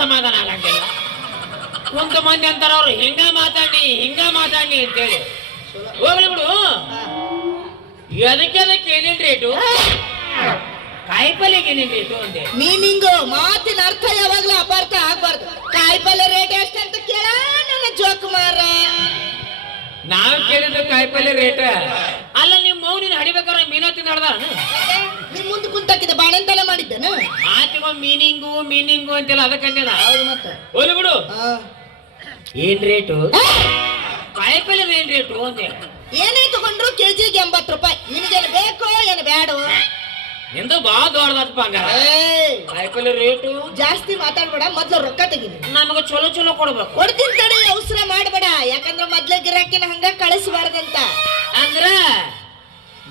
ಸಮಾಧಾನ ಆಗಂಗಿಲ್ಲ. ಕುಂತ ಮಂದಿ ಅಂತಾರ ಅವ್ರು ಹಿಂಗ ಮಾತಾಡಿ ಅಂತೇಳಿ. ಹೋಗ್ಲಿ ಬಿಡು. ಅದಕ್ಕೆ ಏನೇನ್ ರೇಟು? ಕಾಯಿಪಲ್ಯಕ್ಕೆ ಏನೇನ್ ರೇಟು ಅಂದೆ. ಮೀನಿಂಗು ಮಾತಿನ ಅರ್ಥ ಯಾವಾಗ್ಲೂ ಅಪಾರ್ಥ ಆಗ್ಬಾರ್ದು. ಕಾಯಿಪಲ್ಯ ರೇಟ್ ಎಷ್ಟಂತ ಕೇಳ ನನ್ನ ಜೋಕ್ ಮಾರ. ನಾವು ಕೇಳಿದ್ದು ಕಾಯಿಪಲ್ಯ ರೇಟ್ ಅಲ್ಲ. ನಿಮ್ಮ ಮೌನಿನ ಹಡಿಬೇಕಾದ್ರೆ ಮೀನತ್ತಿ ನಡ್ದ ನಿಮ್ ಮುಂದೆ ಕುಂತಾಕಿದ್ದೆ ಬಾಳೆಂತೆಲ್ಲ ಮಾಡಿದ್ದೇನು? ಮಾತಿಗೋ ಮೀನಿಂಗು ಅಂತೆಲ್ಲ ಅದಕ್ಕಂದೇನ. ಹೌದು ಮತ್ತೆ. ಹೋಗ್ಲಿ ಬಿಡು. ಏನ್ ರೇಟು? ಕಾಯಿಪಲ್ಯದ ಏನ್ ರೇಟು ಅಂತೆ. ಏನೇ ತಗೊಂಡ್ರು ಕೆಜಿಗೆ 80 ರೂಪಾಯಿ. ನಿನಗೇನು ಬೇಕೋ ಏನು ಬೇಡ? ನಿಂದು ಬಾ ದೊಡ್ಡದಪ್ಪ ಹಂಗಾರ. ಕಾಯಿಪಲ್ಯ ರೇಟು ಜಾಸ್ತಿ ಮಾತಾಡ್ಬೇಡ, ಮೊದ್ಲು ರೊಕ್ಕ ತೆಗೀನಿ. ನಮಗ ಚಲೋ ಕೊಡ್ಬೇಕು. ಕೊಡ್ತೀನಿ ತಡಿ, ಅವಸರ ಮಾಡ್ಬೇಡ. ಯಾಕಂದ್ರೆ ಮೊದ್ಲ ಗಿರಾಕಿನ ಹಂಗ ಕಳಿಸಬಾರ್ದಂತ. ಅಂದ್ರ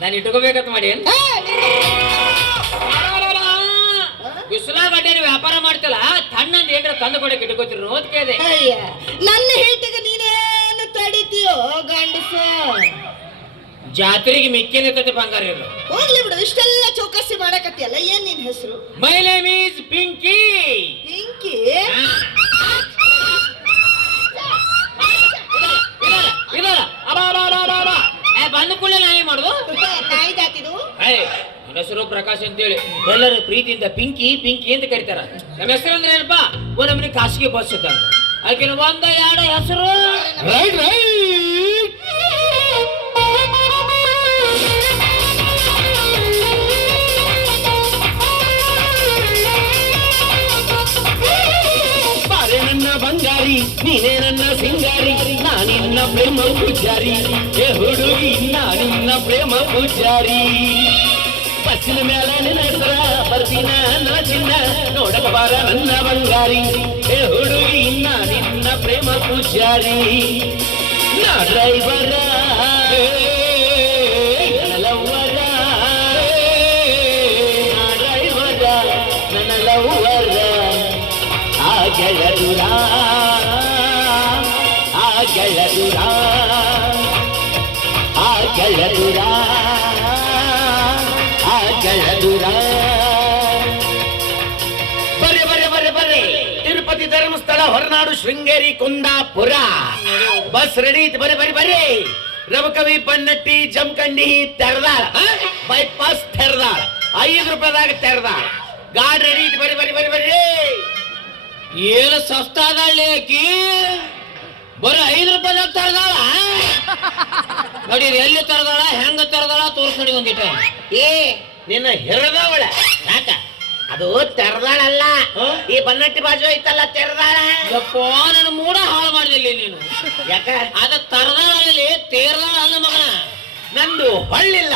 ನಾನು ಇಟ್ಕೋಬೇಕಂತ ಮಾಡಿ ಬಿಸಿಲಾಗ ಅಡ್ಡಾಡಿ ವ್ಯಾಪಾರ ಮಾಡ್ತಲ್ಲ, ತಣ್ಣಂದ ಏನ್ರ ತಂದು ಕೊಡಕ್ಕೆ ಇಟ್ಕೋತಿರು ಅಂತ ಕೇಳಿದೆ. ನನ್ನ ಹೇಳ್ತಿಗೆ ನೀನೇನು ತಡಿತೀಯೋ ಗಂಡಸ? ಜಾತ್ರೆಗೆ ಮಿಕ್ಕೇನಿರ್ತೈತಿ ಬಂಗಾರ. ಹೋಗ್ಲಿ ಬಿಡು, ಇಷ್ಟೆಲ್ಲ ಚೌಕಸಿ ಮಾಡಕತ್ತಿಯಲ್ಲ. ಏನ್ ನಿನ್ ಹೆಸರು? My name is Pinky. Pinky? ಬಂದ ಕೂಡಲೇ ನಾಯಿ ಮಾಡುದು. ನಾಯಿ ಜಾತಿದು. ನನ್ನ ಹೆಸರು ಪ್ರಕಾಶ್ ಅಂತೇಳಿ ಎಲ್ಲರೂ ಪ್ರೀತಿಯಿಂದ ಪಿಂಕಿ ಅಂತ ಕರೀತಾರ. ನಮ್ಮ ಹೆಸರು ಅಂದ್ರೆ ಏನಪ್ಪ, ಒಂದೊಮ್ಮೆ ಖಾಸಗಿ ಬಸ್ ಇದ್ದ. ಅದಕ್ಕೆ 1-2 ಹೆಸರು. ನನ್ನ ಬಂಗಾರಿ ನೀನೇ ನನ್ನ ಸಿಂಗಾರಿ, ನಾನಿನ್ನ ಪ್ರೇಮ ಪೂಜಾರಿ. ಏ ಹುಡುಗಿ ನಾನಿನ್ನ ಪ್ರೇಮ ಪೂಜಾರಿ. ಬಸ್ಸಿನ ಮೇಲೆ ನಿನ್ನ ಹೆಸರ ಬರ್ತೀನ ನಾ ಚಿನ್ನ, ನೋಡಕ ಬಾರ ನನ್ನ ಬಂಗಾರಿ. ಏ ಹುಡುಗಿ ನಾನಿನ್ನ ಪ್ರೇಮ ಪೂಜಾರಿ. ನಾ ಡ್ರೈವರ ಲವ್ವರ, ನಾ ಡ್ರೈವರ ನನ್ನ ಲವ್ವರ. ಗೆಳದುರ ಬರ್ರಿ ತಿರುಪತಿ ಧರ್ಮಸ್ಥಳ ಹೊರನಾಡು ಶೃಂಗೇರಿ ಕುಂದಾಪುರ ಬಸ್ ರೆಡಿ. ಬರ್ರಿ ರವಕವಿ ಪನ್ನಟ್ಟಿ ಜಮಖಂಡಿ ತೆರದಾಳ ಬೈಪಾಸ್ ತೆರದಾಳ 5 ರೂಪಾಯಿದಾಗ ತೆರದಾಳ ಗಾಡಿ ರೆಡಿ. ಬರ್ರಿ. ಏನು ಸಸ್ತಾದಳ್ಳಿ ಆಕಿ, ಬರೀ 5 ರೂಪಾಯಿದಾಗ ತರದಾಳ. ನೋಡಿ ಎಲ್ಲಿ ತರದಾಳ, ಹೆಂಗ ತರದಾಳ ತೋರ್ಸ್ಕೊಡಿ ಒಂದಿಟ. ನಿನ್ನ ಹಿರದವಳ ಯಾಕ? ಅದು ತೆರದಾಳಲ್ಲ, ಈ ಬನ್ನಟ್ಟಿ ಬಾಜು ಐತಲ್ಲ ತೆರದಾಳ. ಯಪ್ಪ ನನ್ನ ಮೂಡ ಹಾಳು ಮಾಡಿದಿಲ್ಲ ನೀನು. ಯಾಕ? ಅದ ತರದಾಳಲ್ಲಿ ತೇರ್ದಾಳ ಅಲ್ಲ ಮಗನ. ನಂದು ಹೊಳ್ಳಿಲ್ಲ.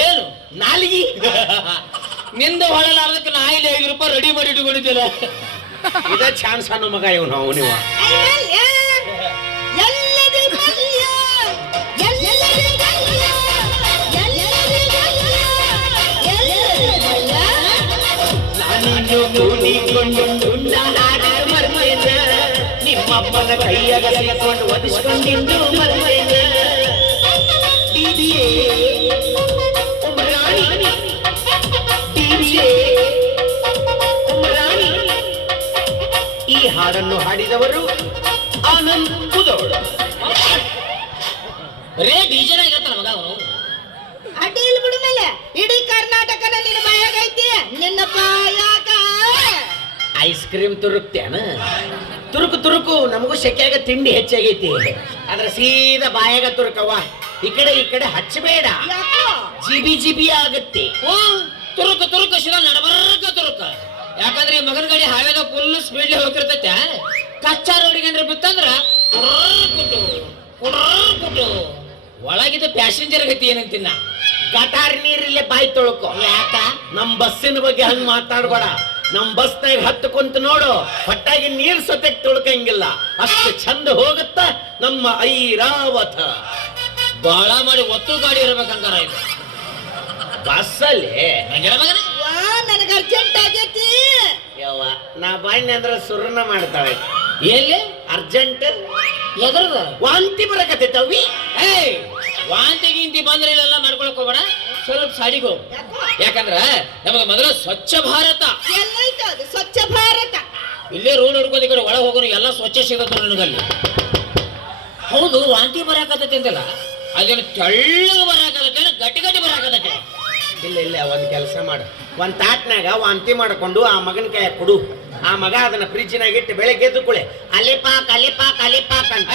ಏನು ನಾಲಿಗೆ ನಿಂದು ಹೊಳಲಾರ್ದಕ್ಕೆ ನಾ ಇಲ್ಲಿ 5 ರೂಪಾಯಿ ರೆಡಿ ಮಾಡಿ ಇಟ್ಕೊಂಡಿದ್ದಿಲ್ಲ. ಇದ ಚಾನ್ಸ್ ಅನ್ನೋ ಮಗ ಇವನು. ನೀವು ನಿಮ್ಮಪ್ಪನ ಕೈಯಾಗ ಸಿಕ್ಕೊಂಡು ಒದಿಸ್ಕೊಂಡಿದ್ದು ಮರ್ಮೇನ. ಈ ಹಾಡನ್ನು ಹಾಡಿದವರು ಆನಂದ್ ಮುದೋಳ. ಬರೇ ಡಿಜೆಲ್ ಆಗಿರ್ತಾನ ಮಗ ಅವನು. ಅಡ್ಡಿ ಇಲ್ಲಿ ಬಿಡು ಮೇಲೆ ಇಡೀ ಕರ್ನಾಟಕನ ನಿನ್ನ ಬಾಯಾಗ ಐತಿ. ನಿನ್ನ ಬಾಯಾಗ ಐಸ್ ಕ್ರೀಮ್ ತುರುಕ್ತೇನ? ತುರುಕು ನಮಗೂ ಶೆಕೆಯಾಗ ತಿಂಡಿ ಹೆಚ್ಚಾಗೈತಿ. ಆದ್ರೆ ಸೀದಾ ಬಾಯಾಗ ತುರುಕವ್ವ. ಈ ಕಡೆ ಹಚ್ಚಬೇಡ, ಜಿಬಿ ಆಗತ್ತೆ. ತುರುಕ ಶಿರಾ ನಡಬರ್ಕ ತುರುಕ. ಯಾಕಂದ್ರೆ ಈ ಮಗನ ಗಾಡಿ ಹಾವೇದ ಫುಲ್ ಸ್ಪೀಡ್ ಹೋಗಿರ್ತೈತೆ. ಕಚ್ಚಾ ರೋಡಿಗೆ ಬಿತ್ತಂದ್ರ ಕುಡ್ರು ಒಳಗಿದ್ದ ಪ್ಯಾಸೆಂಜರ್ ಗತಿ ಏನಂತಿನ್ನ. ಗಟಾರ್ ನೀರಿಲ್ಲೇ ಬಾಯಿ ತೊಳ್ಕೊ. ಯಾಕ? ನಮ್ ಬಸ್ಸಿನ ಬಗ್ಗೆ ಹಂಗ ಮಾತಾಡ್ಬೇಡ. ನಮ್ ಬಸ್ನಾಗ ಹತ್ತು ಕುಂತು ನೋಡು, ಹೊಟ್ಟಾಗಿ ನೀರ್ ಸತ್ಯಕ್ ತೊಳ್ಕಂಗಿಲ್ಲ. ಅಷ್ಟು ಚಂದ ಹೋಗುತ್ತ ನಮ್ಮ ಐರಾವತ. ಬಾಳ ಮಾಡಿ ಒತ್ತು ಗಾಡಿ ಇರ್ಬೇಕಂಗಾರ ಇದು ಬಸ್ಸಲ್ಲಿ. ನನಗೆ ಅರ್ಜೆಂಟ್ ಆಗೈತಿ. ಯವ್ವ ನಾ ಬಾಯ್ನ ಅಂದ್ರ ಸುರ್ಣ ಮಾಡ್ತಾಳೆ. ಎಲ್ಲಿ ಅರ್ಜೆಂಟ್ ಎದ್ರದ ವಾಂತಿ ಬರಕತ್ತೈತವಿ. ವಾಂತಿ ಗಿಂತಿ ಬಂದ್ರೆ ಇಲ್ಲೆಲ್ಲ ಮಾಡ್ಕೊಳಕ್ ಹೋಗ್ಬೇಡ, ಸ್ವಲ್ಪ ಸಾಡಿಗೆ ಹೋಗು. ಯಾಕಂದ್ರ ನಮಗ ಮೊದಲು ಸ್ವಚ್ಛ ಭಾರತ. ಎಲ್ಲೈತ ಅದು ಸ್ವಚ್ಛ ಭಾರತ? ಇಲ್ಲೇ ರೋಡ್ ಹಿಡ್ಕೊಂಡು ಈ ಕಡೆ ಒಳಗೆ ಹೋಗೋನು ಎಲ್ಲ ಸ್ವಚ್ಛ ಸಿಗತ್ತ ನನಗಲ್ಲಿ. ಹೌದು, ವಾಂತಿ ಬರಾಕತ್ತೈತಿ ಅಂತಲ್ಲ, ಅದೇನು ತೆಳ್ಳಗೆ ಬರಾಕತ್ತೈತೆ ಗಟ್ಟಿ ಗಟ್ಟಿ ಬರಾಕತ್ತೈತೆ? ಇಲ್ಲ ಒಂದ್ ಕೆಲಸ ಮಾಡು, ಒಂದ್ ತಾಟ್ನಾಗ ವಾಂತಿ ಮಾಡ್ಕೊಂಡು ಆ ಮಗನ ಕೈ ಕೊಡು. ಆ ಮಗ ಅದನ್ನ ಫ್ರಿಜ್ನಾಗ ಇಟ್ಟು ಬೆಳಗ್ಗೆ ಎದ್ದು ಕುಳೆ ಅಲಿಪಾಕ್ ಅಲಿಪಾಕ್ ಅಲಿಪಾಕ್ ಅಂತ.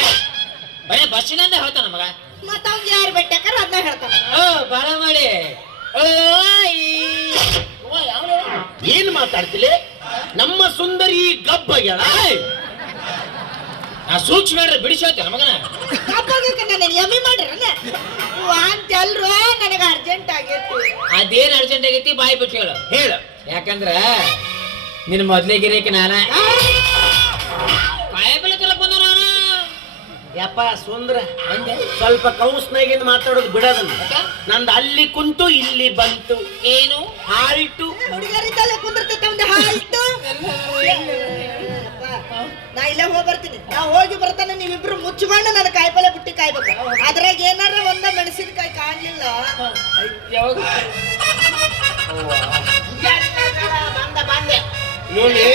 ಬರೇ ಬಸ್ಸಿನಂದ ಹೇಳ್ತಾನ ಮಗ. ಮತ್ತ ಅವ್ನ್ ಯಾರು ಬೆಟ್ಟಕ್ಕಾರ ಅದನ್ನ ಹೇಳ್ತಾನ. ಬಾಳ ಮಾಡಿ ಏನ್ ಮಾತಾಡ್ತಿಲಿ? ನಮ್ಮ ಸುಂದರಿ ಗಬ್ಬಗ್ಯಾಳ. ನಾ ಸೂಕ್ಷ್ಮ ಹೇಳ್ರಿ ಬಿಡಿಸಿ ಹೇಳ್ತೇನೆ ಮಗನ. ನಾನು ಎಮ್ಮಿ ಮಾಡ್ರಿ ವಾಂತಿ ಅಲ್ರು, ನನಗೆ ಅರ್ಜೆಂಟ್ ಆಗೈತಿ. ಅದೇನ್ ಅರ್ಜೆಂಟ್ ಆಗೈತಿ ಬಾಯಿ ಬಿಟ್ಟು ಹೇಳು. ಹೇಳು. ಯಾಕಂದ್ರ ನಿನ್ ಮೊದ್ಲೇ ಗಿರೇಕಿ ನಾನ ಕಾಯಪಲ್ಲೆ ತರಕ್ ಬಂದ ನಾನು. ಯಪ್ಪ ಸುಂದ್ರ, ಅಂದೆ ಸ್ವಲ್ಪ ಕೌಸ್ನಾಗಿಂದ ಮಾತಾಡೋದು ಬಿಡೋದನ್ನ. ನಂದು ಅಲ್ಲಿ ಕುಂತು ಇಲ್ಲಿ ಬಂತು. ಏನು ಹಾಲ್ಟು. ಹುಡುಗರಿದ್ದಲ್ಲೇ ಕುಂದಿರ್ತೈತೆ ಒಂದು ಹಾಲ್ಟು. ನಾ ಇಲ್ಲೇ ಹೋಗಿ ಬರ್ತೀನಿ. ನಾ ಹೋಗಿ ಬರ್ತಾನೆ, ನೀವಿಬ್ರು ಮುಚ್ಚಿಕೊಂಡು ನನ್ನ ಕಾಯಿಪಲ್ಲೆ ಬುಟ್ಟಿ ಕಾಯ್ಬೇಕು. ಅದ್ರಾಗ ಏನಾರ ಒಂದ ಮೆಣಸಿನಕಾಯಿ ಕಾಣ್ಲಿಲ್ಲ. ಬಂದೆ ನೋಡಿ.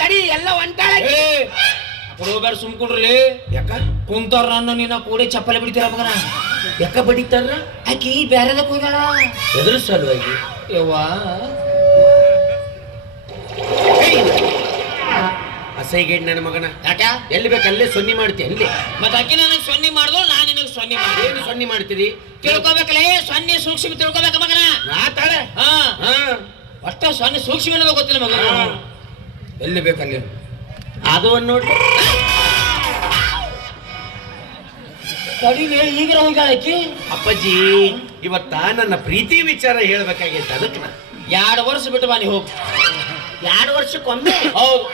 ತಡಿ ಎಲ್ಲ ಒಂಟಾಳ. ಹುಡುಗರು ಸುಮ್ಕೊಂಡ್ರಿ. ಯಾಕ ಕುಂತವ್ರ ನನ್ನ ನಿನ್ನ ಕೂಡಿ ಚಪ್ಪಲಿ ಬಿಡ್ತೀರ ಮಗನ. ಯಾಕ ಬಡಿತಾರ? ಆಕಿ ಬ್ಯಾರೆದಕ್ಕೆ ಹೋಗ್ಯಾಳ. ಎದ್ರ ಸಲುವಾಗಿ? ಯವ್ವಾ ಅಸೈಗೇಡ್ ನನ್ನ ಮಗನ. ಯಾಕ ಎಲ್ಲಿ ಬೇಕಲ್ಲೇ ಸೊನ್ನಿ ಮಾಡ್ತಿ ಅಲ್ಲಿ. ಮತ್ತ ಆಕಿ ನನಗೆ ಸೊನ್ನೆ ಮಾಡ್ದು, ನಾ ನಿನಗೆ ಸೊನ್ನೆ ಮಾಡಿ. ಏನು ಸೊನ್ನಿ ಮಾಡ್ತೀರಿ? ತಿಳ್ಕೊಬೇಕಲ್ಲ, ಸೊನ್ನೆ ಸೂಕ್ಷ್ಮ ತಿಳ್ಕೊಬೇಕ ಮಗನ. ಮಾತಾಡ. ಹಾ ಅಷ್ಟ ಸೊನ್ನೆ ಸೂಕ್ಷ್ಮ ಅನ್ನೋದು ಗೊತ್ತಿಲ್ಲ ಮಗನ. ಎಲ್ಲಿ ಬೇಕಲ್ಲಿ ಅದು ನೋಡಿ. ಕಡಿಮೆ ಈಗ ಹೋಗ್ಯಾಳ ಆಕಿ. ಅಪ್ಪಾಜಿ ಇವತ್ತ ನನ್ನ ಪ್ರೀತಿ ವಿಚಾರ ಹೇಳ್ಬೇಕಾಗೈತೆ, ಅದಕ್ಕೆ ನಾ 2 ವರ್ಷ ಬಿಟ್ಟು ಬಾನಿ ಹೋಗಿ. 2 ವರ್ಷಕ್ಕೊಮ್ಮೆ. ಹೌದು.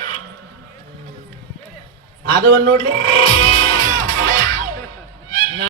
ಅದು ನೋಡ್ಲಿ.